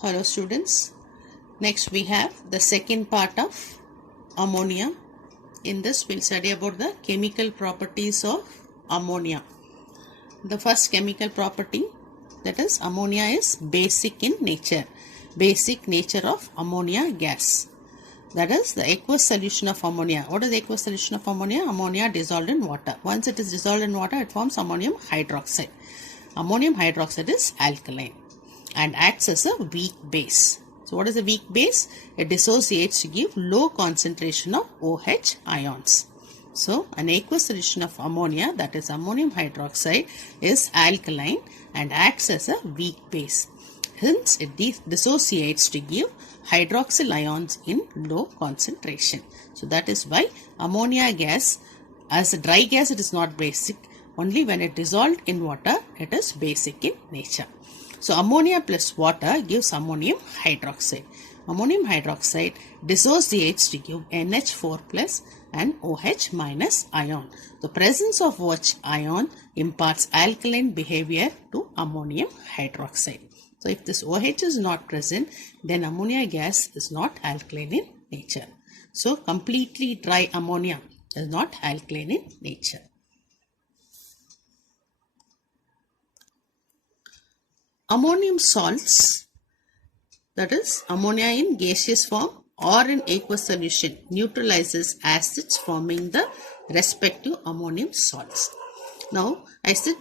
Hello students. Next we have the second part of ammonia. In this we'll study about the chemical properties of ammonia. The first chemical property, that is ammonia, is basic in nature. Basic nature of ammonia gas. That is the aqueous solution of ammonia. What is the aqueous solution of ammonia? Ammonia dissolved in water. Once it is dissolved in water, it forms ammonium hydroxide. Ammonium hydroxide is alkaline and acts as a weak base. So what is a weak base? It dissociates to give low concentration of OH ions. So an aqueous solution of ammonia, that is ammonium hydroxide, is alkaline and acts as a weak base. Hence it dissociates to give hydroxyl ions in low concentration. So that is why ammonia gas, as a dry gas, it is not basic. Only when it dissolved in water, it is basic in nature. So ammonia plus water gives ammonium hydroxide. Ammonium hydroxide dissociates to give NH4 plus and OH minus ion. The presence of OH ion imparts alkaline behavior to ammonium hydroxide. So if this OH is not present, then ammonia gas is not alkaline in nature. So completely dry ammonia is not alkaline in nature. Ammonium salts, that is ammonia in gaseous form or in aqueous solution, neutralizes acids forming the respective ammonium salts. Now I said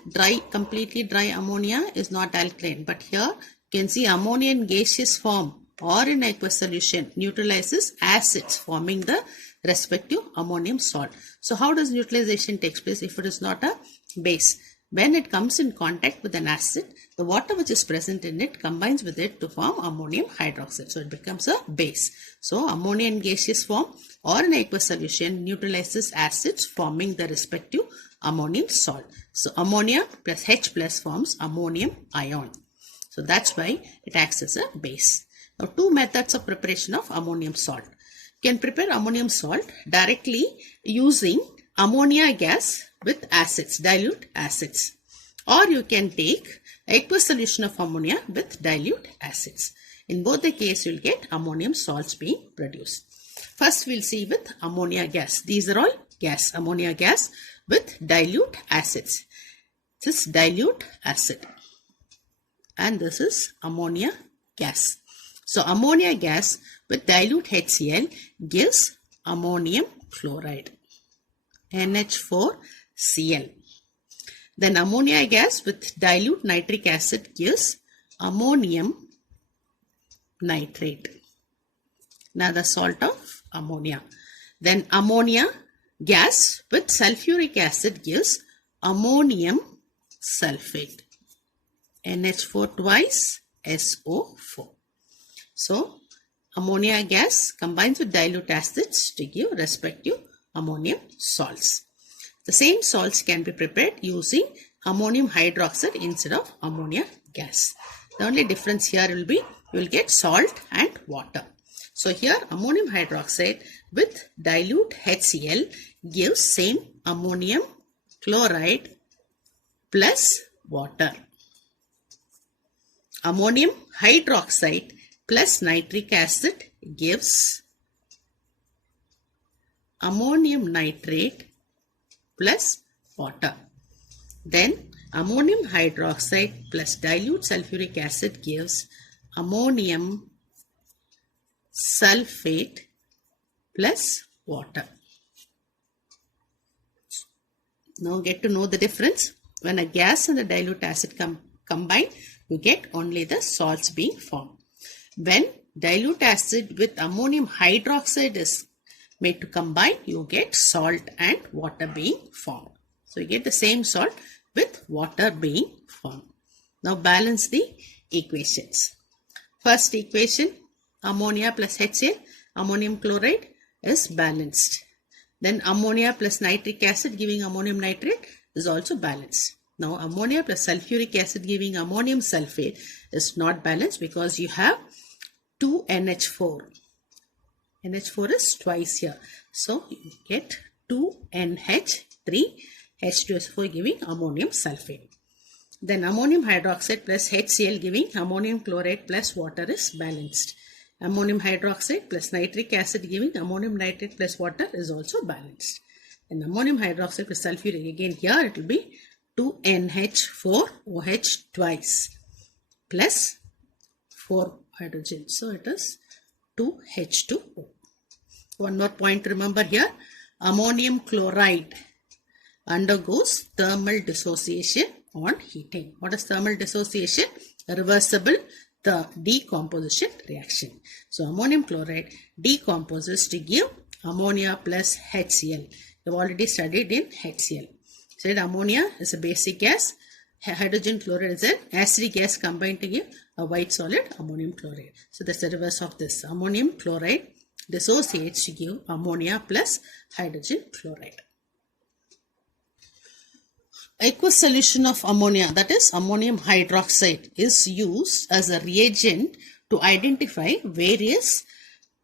completely dry ammonia is not alkaline, but here you can see ammonia in gaseous form or in aqueous solution neutralizes acids forming the respective ammonium salt. So how does neutralization take place if it is not a base? When it comes in contact with an acid, the water which is present in it combines with it to form ammonium hydroxide. So it becomes a base. So ammonia in gaseous form or in aqueous solution neutralizes acids forming the respective ammonium salt. So ammonia plus H plus forms ammonium ion. So that's why it acts as a base. Now two methods of preparation of ammonium salt. You can prepare ammonium salt directly using ammonia gas with acids, dilute acids, or you can take aqueous solution of ammonia with dilute acids. In both the case, you will get ammonium salts being produced. First, we'll see with ammonia gas. These are all gas, ammonia gas with dilute acids. This is dilute acid, and this is ammonia gas. So ammonia gas with dilute HCl gives ammonium chloride, NH4Cl. Then ammonia gas with dilute nitric acid gives ammonium nitrate, another salt of ammonia. Then ammonia gas with sulfuric acid gives ammonium sulfate, NH4 twice SO4. So ammonia gas combines with dilute acids to give respective ammonium salts. The same salts can be prepared using ammonium hydroxide instead of ammonia gas. The only difference here will be you will get salt and water. So here ammonium hydroxide with dilute HCl gives same ammonium chloride plus water. Ammonium hydroxide plus nitric acid gives ammonium nitrate plus water. Then ammonium hydroxide plus dilute sulfuric acid gives ammonium sulfate plus water. Now get to know the difference. When a gas and a dilute acid combine, you get only the salts being formed. When dilute acid with ammonium hydroxide is made to combine, you get salt and water being formed. So you get the same salt with water being formed. Now balance the equations. First equation, ammonia plus HCl, ammonium chloride is balanced. Then ammonia plus nitric acid giving ammonium nitrate is also balanced. Now ammonia plus sulfuric acid giving ammonium sulfate is not balanced because you have 2 NH4. NH4 is twice here. So you get 2NH3, H2SO4 giving ammonium sulfate. Then ammonium hydroxide plus HCl giving ammonium chloride plus water is balanced. Ammonium hydroxide plus nitric acid giving ammonium nitrate plus water is also balanced. And ammonium hydroxide plus sulfuric, again here it will be 2NH4OH twice plus 4 hydrogen. So it is 2H2O. One more point to remember here. Ammonium chloride undergoes thermal dissociation on heating. What is thermal dissociation? A reversible decomposition reaction. So ammonium chloride decomposes to give ammonia plus HCl. We have already studied in HCl. Said ammonia is a basic gas. Hydrogen chloride is an acidic gas combined to give a white solid ammonium chloride. So that's the reverse of this. Ammonium chloride dissociates to give ammonia plus hydrogen chloride. Aqueous solution of ammonia, that is ammonium hydroxide, is used as a reagent to identify various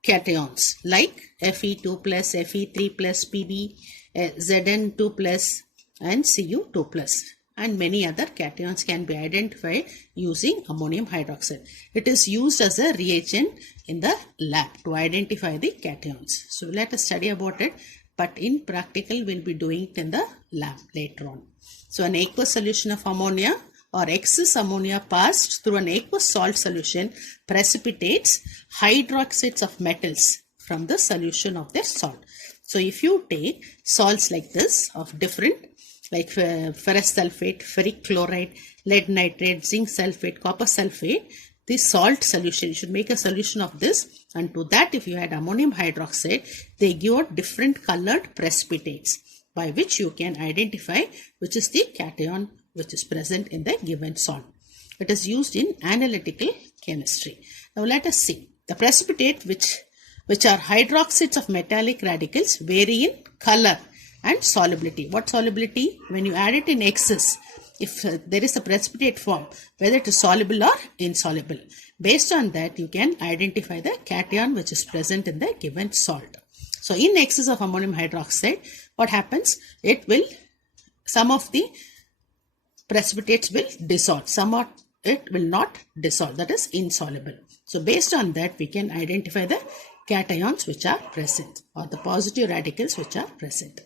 cations like Fe2 plus, Fe3 plus, Pb, Zn2 plus and Cu2 plus, and many other cations can be identified using ammonium hydroxide. It is used as a reagent in the lab to identify the cations. So let us study about it, but in practical we'll be doing it in the lab later on. So an aqueous solution of ammonia or excess ammonia passed through an aqueous salt solution precipitates hydroxides of metals from the solution of their salt. So if you take salts like this of different, like ferrous sulfate, ferric chloride, lead nitrate, zinc sulfate, copper sulfate, this salt solution, you should make a solution of this, and to that if you add ammonium hydroxide, they give out different colored precipitates by which you can identify which is the cation which is present in the given salt. It is used in analytical chemistry. Now let us see. The precipitate which are hydroxides of metallic radicals vary in color and solubility. What solubility? When you add it in excess, if there is a precipitate form, whether it is soluble or insoluble. Based on that, you can identify the cation which is present in the given salt. So in excess of ammonium hydroxide, what happens? Some of the precipitates will dissolve, some of it will not dissolve, that is insoluble. So based on that, we can identify the cations which are present or the positive radicals which are present.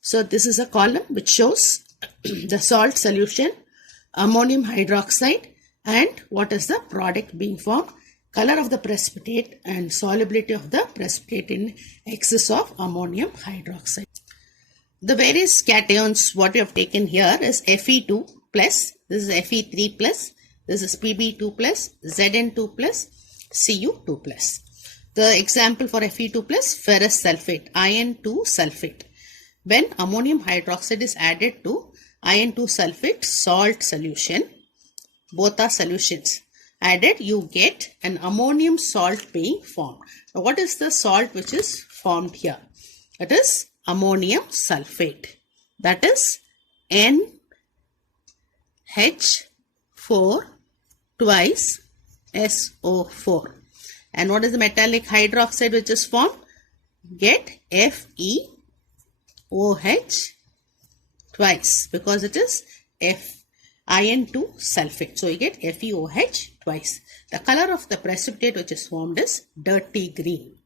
So this is a column which shows the salt solution, ammonium hydroxide, and what is the product being formed, color of the precipitate and solubility of the precipitate in excess of ammonium hydroxide. The various cations what we have taken here is Fe2 plus, this is Fe3 plus, this is Pb2 plus, Zn2 plus, Cu2 plus. The example for Fe2 plus, ferrous sulfate, iron 2 sulfate. When ammonium hydroxide is added to iron 2 sulfate salt solution, both are solutions added, you get an ammonium salt being formed. Now what is the salt which is formed here? It is ammonium sulfate, that is NH4 twice SO4. And what is the metallic hydroxide which is formed? Get FeOH twice, because it is iron 2 sulfate. So you get FeOH twice. The color of the precipitate which is formed is dirty green.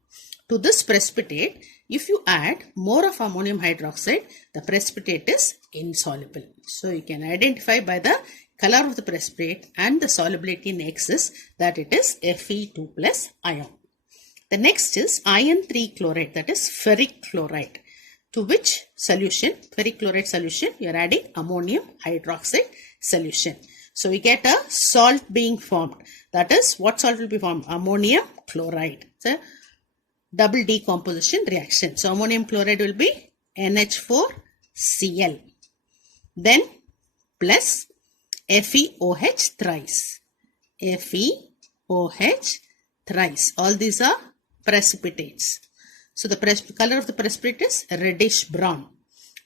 To this precipitate, if you add more of ammonium hydroxide, the precipitate is insoluble. So you can identify by the color of the precipitate and the solubility in excess that it is Fe2 plus ion. The next is iron 3 chloride, that is ferric chloride. To which solution, ferric chloride solution, you are adding ammonium hydroxide solution. So we get a salt being formed. That is, what salt will be formed? Ammonium chloride. So double decomposition reaction. So ammonium chloride will be NH4Cl. Then plus FeOH thrice. FeOH thrice. All these are precipitates. So the color of the precipitate is reddish brown.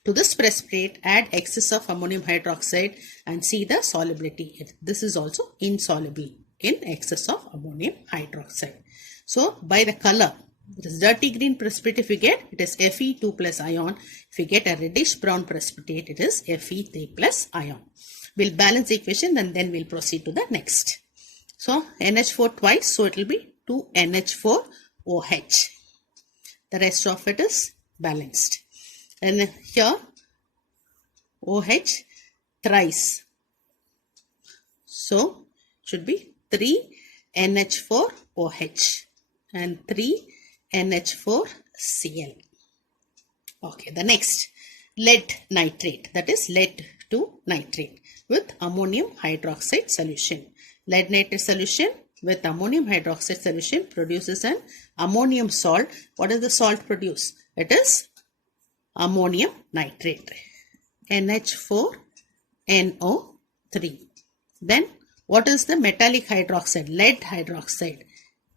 To this precipitate, add excess of ammonium hydroxide and see the solubility. This is also insoluble in excess of ammonium hydroxide. So by the color, it is dirty green precipitate if you get, it is Fe2 plus ion. If you get a reddish brown precipitate, it is Fe3 plus ion. We'll balance the equation and then we'll proceed to the next. So NH4 twice, so it will be 2NH4OH. The rest of it is balanced. And here OH thrice. So should be 3NH4OH and 3NH4Cl. Okay, the next lead nitrate, that is lead to nitrate with ammonium hydroxide solution. Lead nitrate solution with ammonium hydroxide solution produces an ammonium salt. What does the salt produce? It is ammonium nitrate, NH4NO3. Then what is the metallic hydroxide? Lead hydroxide,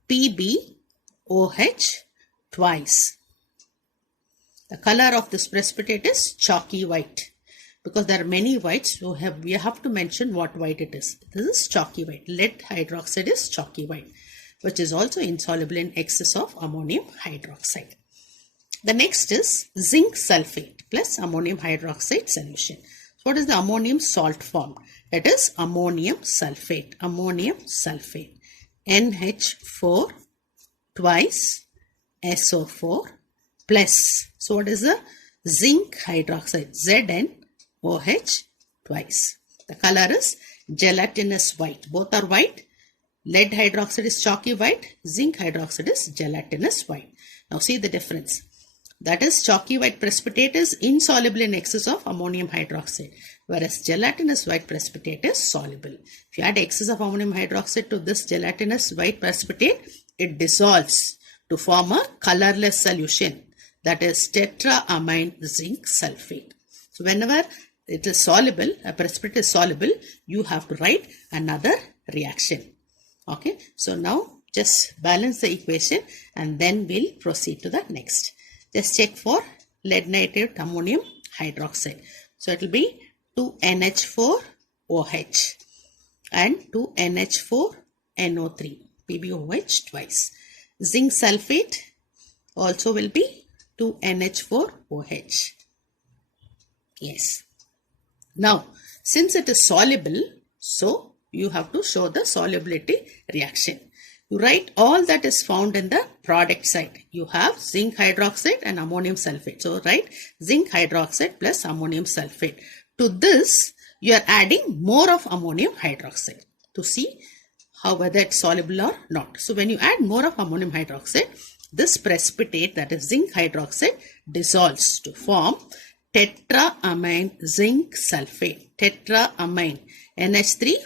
PbOH twice. The color of this precipitate is chalky white, because there are many whites, so we have to mention what white it is. This is chalky white. Lead hydroxide is chalky white, which is also insoluble in excess of ammonium hydroxide. The next is zinc sulfate plus ammonium hydroxide solution. So what is the ammonium salt formed? It is ammonium sulfate, NH4 twice SO4 plus. So what is the zinc hydroxide? ZnOH twice. The color is gelatinous white. Both are white. Lead hydroxide is chalky white. Zinc hydroxide is gelatinous white. Now see the difference. That is, chalky white precipitate is insoluble in excess of ammonium hydroxide, whereas gelatinous white precipitate is soluble. If you add excess of ammonium hydroxide to this gelatinous white precipitate, it dissolves to form a colorless solution, that is tetraamine zinc sulfate. So whenever it is soluble, a precipitate is soluble, you have to write another reaction. Okay, so now just balance the equation and then we'll proceed to the next. Just check for lead nitrate ammonium hydroxide. So it will be 2NH4OH and 2NH4NO3, PbOH twice. Zinc sulfate also will be 2NH4OH. Yes. Now, since it is soluble, so you have to show the solubility reaction. You write all that is found in the product side. You have zinc hydroxide and ammonium sulfate. So write zinc hydroxide plus ammonium sulfate. To this, you are adding more of ammonium hydroxide to see how whether it's soluble or not. So when you add more of ammonium hydroxide, this precipitate, that is zinc hydroxide, dissolves to form tetraamine zinc sulfate. Tetraamine NH3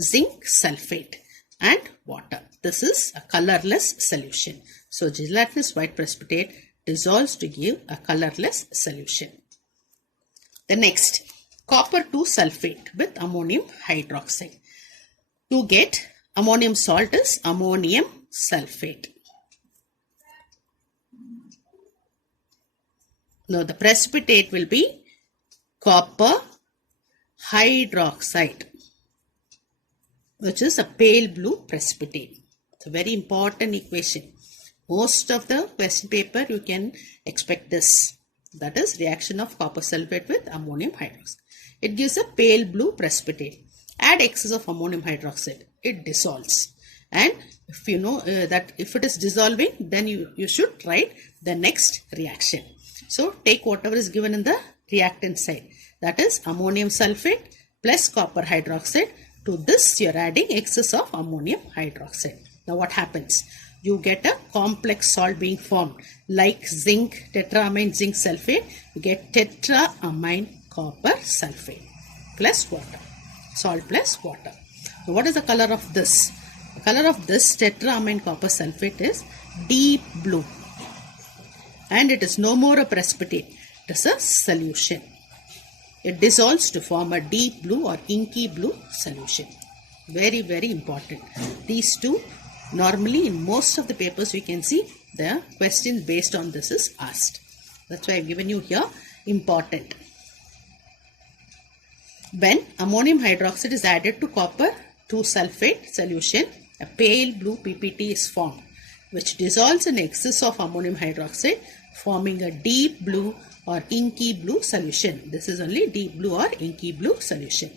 zinc sulfate and water. This is a colorless solution. So gelatinous white precipitate dissolves to give a colorless solution. The next, copper 2 sulfate with ammonium hydroxide. To get ammonium salt is ammonium sulfate. Now the precipitate will be copper hydroxide, which is a pale blue precipitate. It's a very important equation. Most of the question paper you can expect this. That is reaction of copper sulfate with ammonium hydroxide. It gives a pale blue precipitate. Add excess of ammonium hydroxide. It dissolves. And if you know that if it is dissolving, then you should write the next reaction. So take whatever is given in the reactant side. That is ammonium sulfate plus copper hydroxide. To this you are adding excess of ammonium hydroxide. Now what happens? You get a complex salt being formed like zinc, tetraamine zinc sulfate. You get tetraamine copper sulfate plus water. Salt plus water. So what is the color of this? The color of this tetraamine copper sulfate is deep blue. And it is no more a precipitate. It is a solution. It dissolves to form a deep blue or inky blue solution. Very, very important. These two, normally in most of the papers we can see the question based on this is asked. That's why I have given you here important. When ammonium hydroxide is added to copper 2 sulfate solution, a pale blue PPT is formed, which dissolves in excess of ammonium hydroxide forming a deep blue or inky blue solution. This is only deep blue or inky blue solution.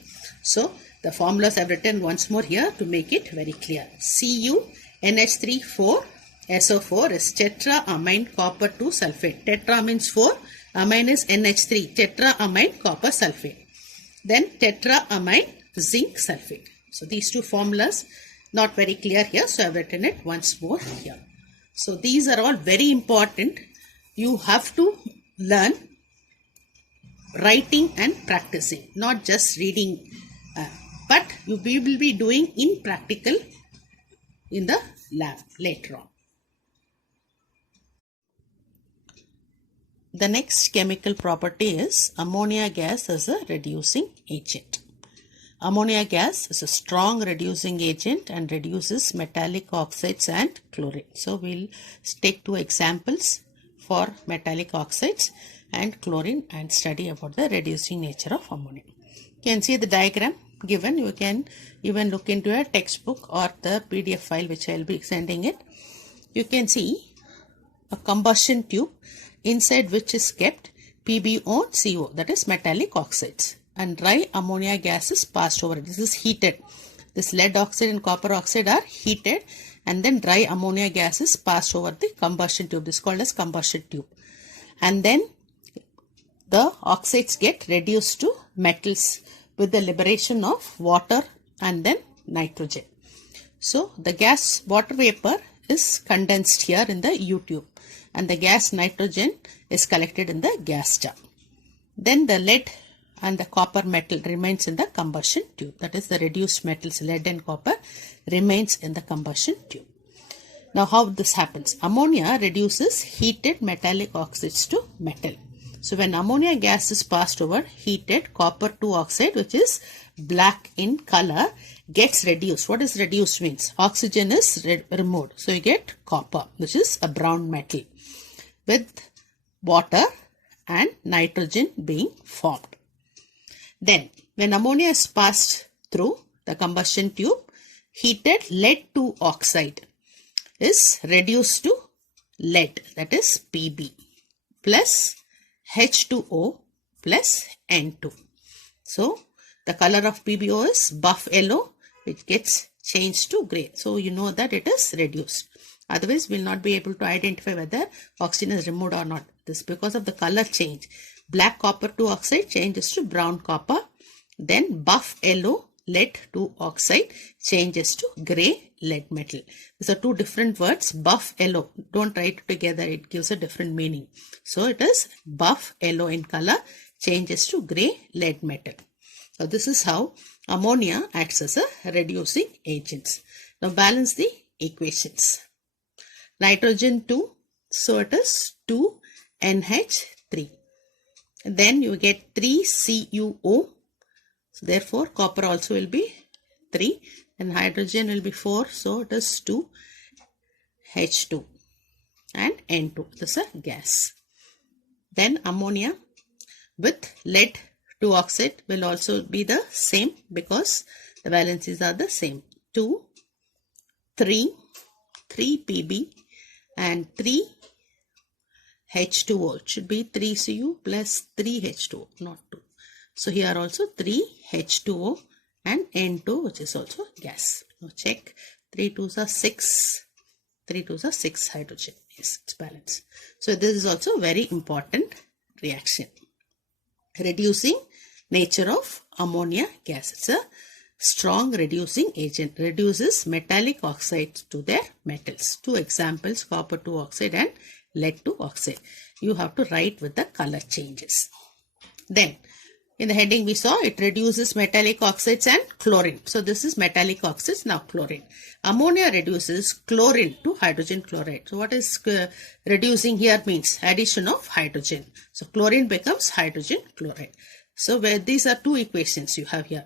So the formulas I have written once more here to make it very clear. CuNH3,4SO4 is tetraamine copper 2 sulfate. Tetra means 4, amine is NH3, tetraamine copper sulfate. Then tetraamine zinc sulfate. So these two formulas not very clear here, so I have written it once more here. So these are all very important. You have to learn writing and practicing, not just reading, but you will be doing in practical in the lab later on. The next chemical property is ammonia gas as a reducing agent. Ammonia gas is a strong reducing agent and reduces metallic oxides and chlorine. So we'll take two examples for metallic oxides and chlorine and study about the reducing nature of ammonia. You can see the diagram given. You can even look into a textbook or the PDF file which I will be sending it. You can see a combustion tube inside which is kept PbO, that is metallic oxides, and dry ammonia gas is passed over. This is heated. This lead oxide and copper oxide are heated, and then dry ammonia gas is passed over the combustion tube. This is called as combustion tube. And then the oxides get reduced to metals with the liberation of water and then nitrogen. So the gas water vapor is condensed here in the U tube, and the gas nitrogen is collected in the gas jar. Then the lead and the copper metal remains in the combustion tube. That is, the reduced metals lead and copper remains in the combustion tube. Now how this happens? Ammonia reduces heated metallic oxides to metal. So when ammonia gas is passed over, heated copper 2 oxide, which is black in color, gets reduced. What is reduced means? Oxygen is removed. So you get copper, which is a brown metal, with water and nitrogen being formed. Then when ammonia is passed through the combustion tube, heated lead 2 oxide is reduced to lead, that is Pb, plus H2O plus N2. So the color of PbO is buff yellow, which gets changed to grey. So you know that it is reduced. Otherwise we will not be able to identify whether oxygen is removed or not. This is because of the color change. Black copper 2 oxide changes to brown copper. Then buff yellow lead 2 oxide changes to grey lead metal. These are two different words. Buff yellow, don't write it together, it gives a different meaning. So it is buff yellow in color changes to grey lead metal. So this is how ammonia acts as a reducing agent. Now balance the equations. Nitrogen 2, so it is 2NH3. Then you get 3CuO. So therefore copper also will be 3 and hydrogen will be 4. So it is 2H2 and N2. This is a gas. Then ammonia with lead 2 oxide will also be the same because the valencies are the same. 2, 3 Pb and 3 H2O. It should be 3Cu plus 3H2O, not 2. So here also 3 H2O and N2, which is also gas. Now check, 3 2s are 6, 3 2s are 6 hydrogen. Yes, it's balanced. So this is also very important reaction. Reducing nature of ammonia gas. It's a strong reducing agent. Reduces metallic oxides to their metals. Two examples, copper 2 oxide and lead 2 oxide. You have to write with the color changes. Then in the heading we saw it reduces metallic oxides and chlorine. So this is metallic oxides, now chlorine. Ammonia reduces chlorine to hydrogen chloride. So what is reducing here means addition of hydrogen. So chlorine becomes hydrogen chloride. So where these are two equations you have here.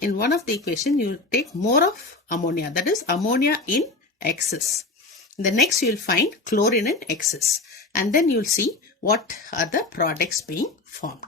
In one of the equation you take more of ammonia, that is ammonia in excess. The next you will find chlorine in excess, and then you will see what are the products being formed.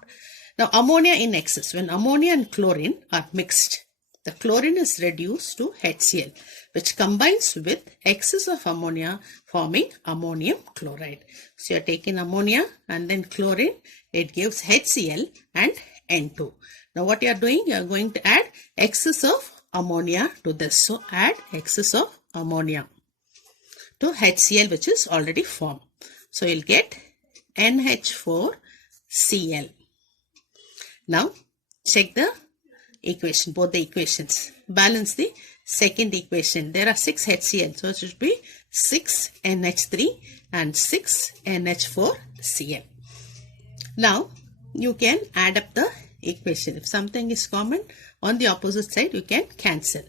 Now ammonia in excess, when ammonia and chlorine are mixed, the chlorine is reduced to HCl, which combines with excess of ammonia forming ammonium chloride. So you are taking ammonia and then chlorine, it gives HCl and N2. Now what you are doing, you are going to add excess of ammonia to this. So add excess of ammonia to HCl, which is already formed. So you'll get NH4Cl. Now check the equation, both the equations. Balance the second equation. There are 6 HCl, so it should be 6 NH3 and 6 NH4Cl. Now you can add up the equation. If something is common on the opposite side, you can cancel.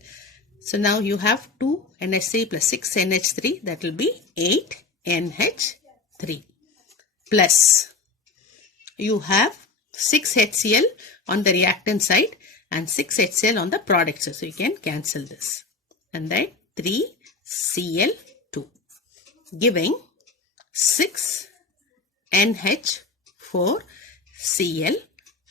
So now you have 2 NH3 plus 6 NH3, that will be 8 NH3, plus you have 6 HCl on the reactant side and 6 HCl on the product side. So you can cancel this. And then 3 Cl2 giving 6 NH4Cl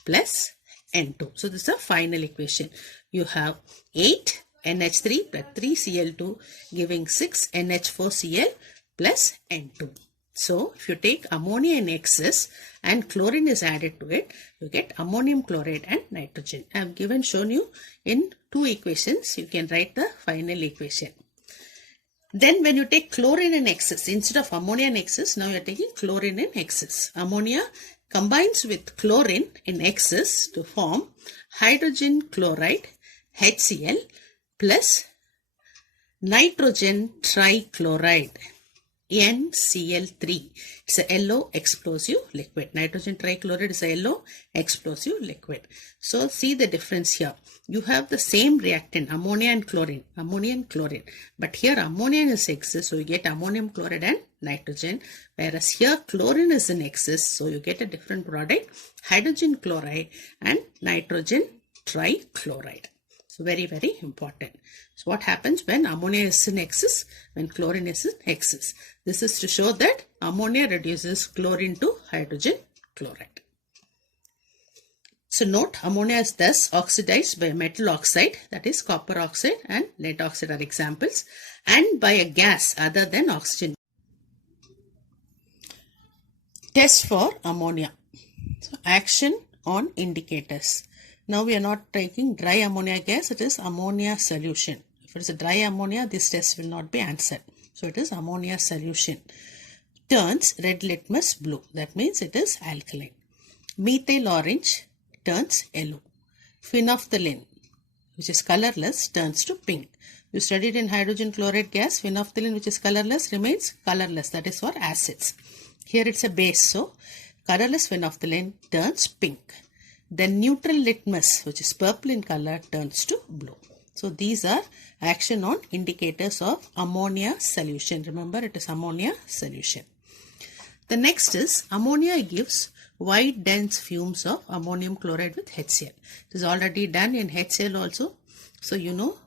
plus N2. So this is a final equation. You have 8 NH3 plus 3 Cl2 giving 6 NH4Cl plus N2. So if you take ammonia in excess and chlorine is added to it, you get ammonium chloride and nitrogen. I have shown you in 2 equations. You can write the final equation. Then when you take chlorine in excess, instead of ammonia in excess, now you are taking chlorine in excess. Ammonia combines with chlorine in excess to form hydrogen chloride, HCl, plus nitrogen trichloride, NCl3. It's a yellow explosive liquid. Nitrogen trichloride is a yellow explosive liquid. So see the difference here. You have the same reactant, ammonia and chlorine, but here ammonia is excess, so you get ammonium chloride and nitrogen, whereas here chlorine is in excess, so you get a different product, hydrogen chloride and nitrogen trichloride. So very, very important. So what happens when ammonia is in excess, when chlorine is in excess? This is to show that ammonia reduces chlorine to hydrogen chloride. So note, ammonia is thus oxidized by metal oxide, that is copper oxide and lead oxide are examples, and by a gas other than oxygen. Test for ammonia. So action on indicators. Now we are not taking dry ammonia gas, it is ammonia solution. If it is a dry ammonia, this test will not be answered. So it is ammonia solution. Turns red litmus blue, that means it is alkaline. Methyl orange turns yellow. Phenolphthalein, which is colorless, turns to pink. You studied in hydrogen chloride gas, phenolphthalein, which is colorless, remains colorless, that is for acids. Here it's a base, so colorless phenolphthalein turns pink. Then neutral litmus, which is purple in color, turns to blue. So these are action on indicators of ammonia solution. Remember, it is ammonia solution. The next is ammonia gives wide dense fumes of ammonium chloride with HCl. It is already done in HCl also. So you know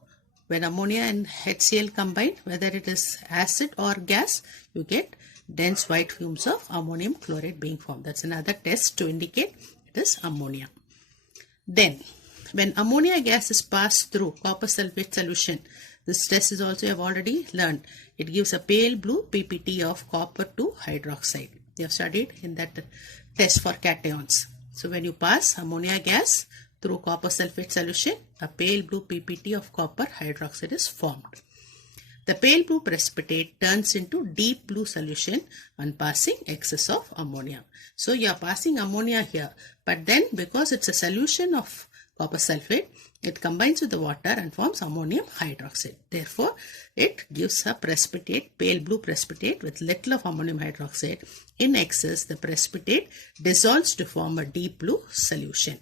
when ammonia and HCl combine, whether it is acid or gas, you get dense white fumes of ammonium chloride being formed. That's another test to indicate it is ammonia. Then when ammonia gas is passed through copper sulfate solution, this test is also you have already learned. It gives a pale blue PPT of copper to hydroxide. You have studied in that test for cations. So when you pass ammonia gas through copper sulfate solution, a pale blue PPT of copper hydroxide is formed. The pale blue precipitate turns into deep blue solution on passing excess of ammonia. So you are passing ammonia here, but then because it's a solution of copper sulfate, it combines with the water and forms ammonium hydroxide. Therefore, it gives a precipitate, pale blue precipitate with little of ammonium hydroxide. In excess, the precipitate dissolves to form a deep blue solution.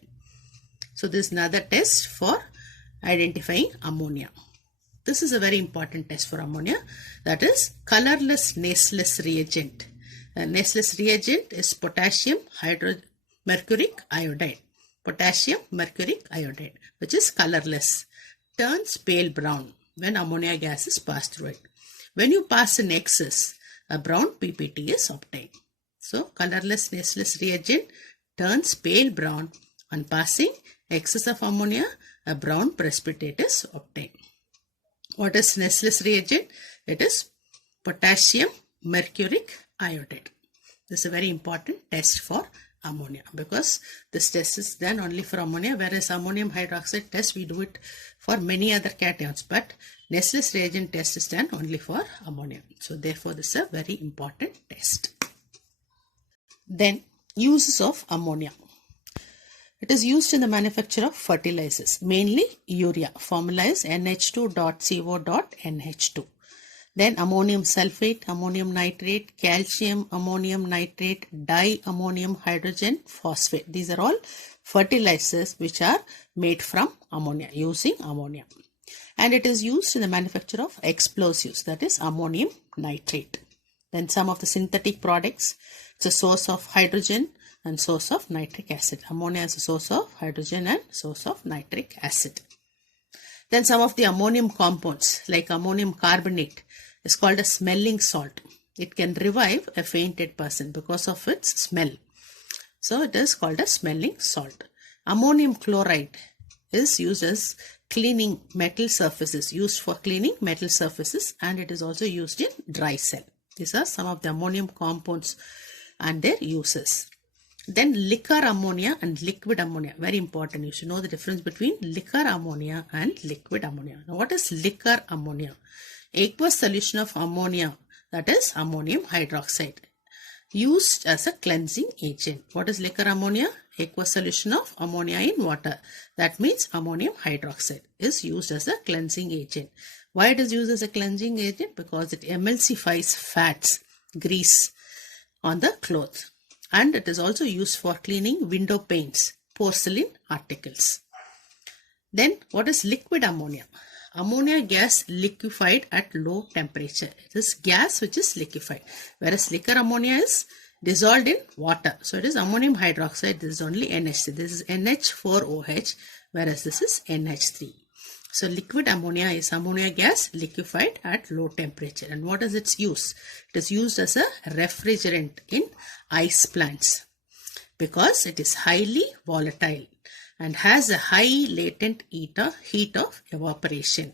So this is another test for identifying ammonia. This is a very important test for ammonia, that is colorless naseless reagent. A naseless reagent is potassium mercuric iodide. Potassium mercuric iodide, which is colorless, turns pale brown when ammonia gas is passed through it. When you pass in excess, a brown PPT is obtained. So colorless naseless reagent turns pale brown on passing excess of ammonia a brown precipitate is obtained. What is Nessler's reagent? It is potassium mercuric iodide. This is a very important test for ammonia, because this test is done only for ammonia, whereas ammonium hydroxide test we do it for many other cations, but Nessler's reagent test is done only for ammonia. So therefore this is a very important test. Then uses of ammonia. It is used in the manufacture of fertilizers, mainly urea. Formula is NH2.CO.NH2. Then ammonium sulfate, ammonium nitrate, calcium ammonium nitrate, diammonium hydrogen phosphate. These are all fertilizers which are made from ammonia, using ammonia. And it is used in the manufacture of explosives, that is ammonium nitrate. Then some of the synthetic products. It's a source of hydrogen and source of nitric acid. Ammonia is a source of hydrogen and source of nitric acid. Then some of the ammonium compounds like ammonium carbonate is called a smelling salt. It can revive a fainted person because of its smell. So it is called a smelling salt. Ammonium chloride is used as cleaning metal surfaces, used for cleaning metal surfaces, and it is also used in dry cell. These are some of the ammonium compounds and their uses. Then liquor ammonia and liquid ammonia. Very important. You should know the difference between liquor ammonia and liquid ammonia. Now what is liquor ammonia? Aqueous solution of ammonia, that is ammonium hydroxide, used as a cleansing agent. What is liquor ammonia? Aqueous solution of ammonia in water. That means ammonium hydroxide is used as a cleansing agent. Why it is used as a cleansing agent? Because it emulsifies fats, grease on the cloth. And it is also used for cleaning window panes, porcelain articles. Then what is liquid ammonia? Ammonia gas liquefied at low temperature. It is gas which is liquefied, whereas liquor ammonia is dissolved in water. So it is ammonium hydroxide. This is only NH3. This is NH4OH, whereas this is NH3. So liquid ammonia is ammonia gas liquefied at low temperature. And what is its use? It is used as a refrigerant in ice plants because it is highly volatile and has a high latent heat of evaporation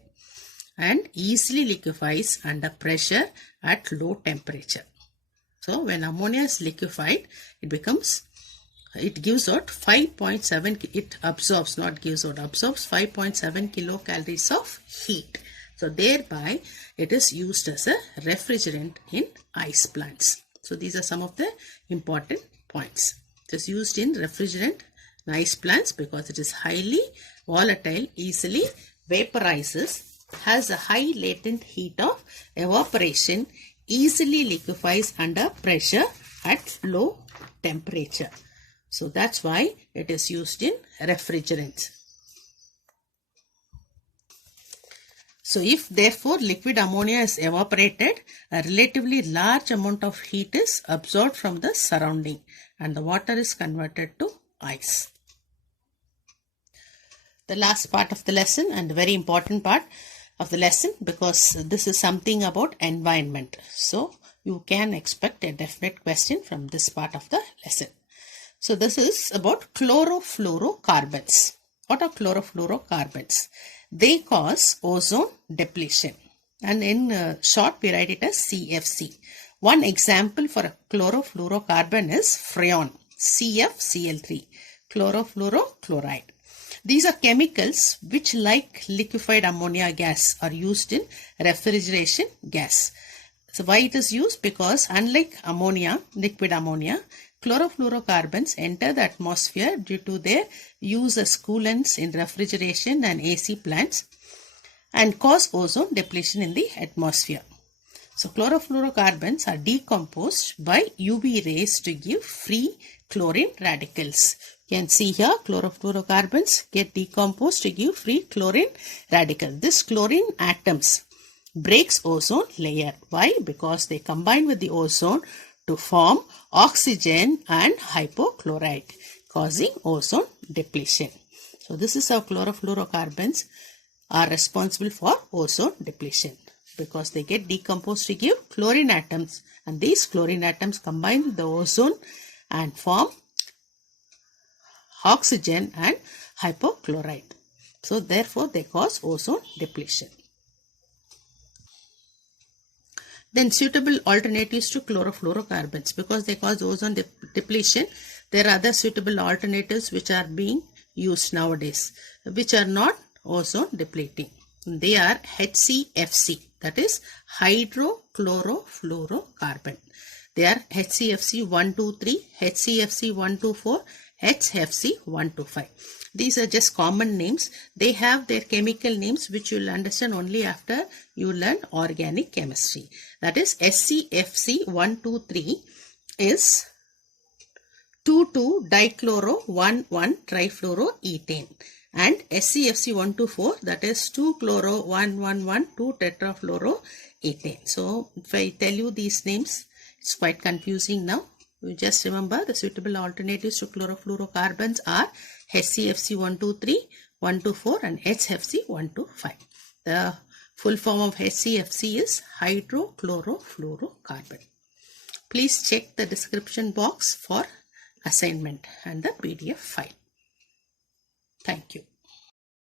and easily liquefies under pressure at low temperature. So when ammonia is liquefied, it gives out 5.7, it absorbs, not gives out, absorbs 5.7 kilocalories of heat. So thereby it is used as a refrigerant in ice plants. So these are some of the important points. It is used in refrigerant in ice plants because it is highly volatile, easily vaporizes, has a high latent heat of evaporation, easily liquefies under pressure at low temperature. So that's why it is used in refrigerants. So if therefore liquid ammonia is evaporated, a relatively large amount of heat is absorbed from the surrounding and the water is converted to ice. The last part of the lesson, and the very important part of the lesson, because this is something about environment. So you can expect a definite question from this part of the lesson. So this is about chlorofluorocarbons. What are chlorofluorocarbons? They cause ozone depletion, and in short we write it as CFC. One example for a chlorofluorocarbon is freon, CFCl3, chlorofluorochloride. These are chemicals which, like liquefied ammonia gas, are used in refrigeration gas. So why it is used? Because unlike ammonia, liquid ammonia, chlorofluorocarbons enter the atmosphere due to their use as coolants in refrigeration and AC plants and cause ozone depletion in the atmosphere. So chlorofluorocarbons are decomposed by UV rays to give free chlorine radicals. You can see here chlorofluorocarbons get decomposed to give free chlorine radical. This chlorine atoms breaks ozone layer. Why? Because they combine with the ozone to form oxygen and hypochlorite, causing ozone depletion. So this is how chlorofluorocarbons are responsible for ozone depletion, because they get decomposed to give chlorine atoms, and these chlorine atoms combine with the ozone and form oxygen and hypochlorite. So therefore they cause ozone depletion. Then suitable alternatives to chlorofluorocarbons, because they cause ozone depletion. There are other suitable alternatives which are being used nowadays, which are not ozone depleting. They are HCFC, that is hydrochlorofluorocarbon. They are HCFC 123, HCFC 124, HFC 125. These are just common names. They have their chemical names which you will understand only after you learn organic chemistry. That is SCFC 123 is 2,2-dichloro-1,1-trifluoroethane, and SCFC 124, that is 2-chloro-1,1,1,2-tetrafluoroethane. So if I tell you these names, it's quite confusing now. You just remember the suitable alternatives to chlorofluorocarbons are HCFC 123, 124 and HFC 125. The full form of HCFC is hydrochlorofluorocarbon. Please check the description box for assignment and the PDF file. Thank you.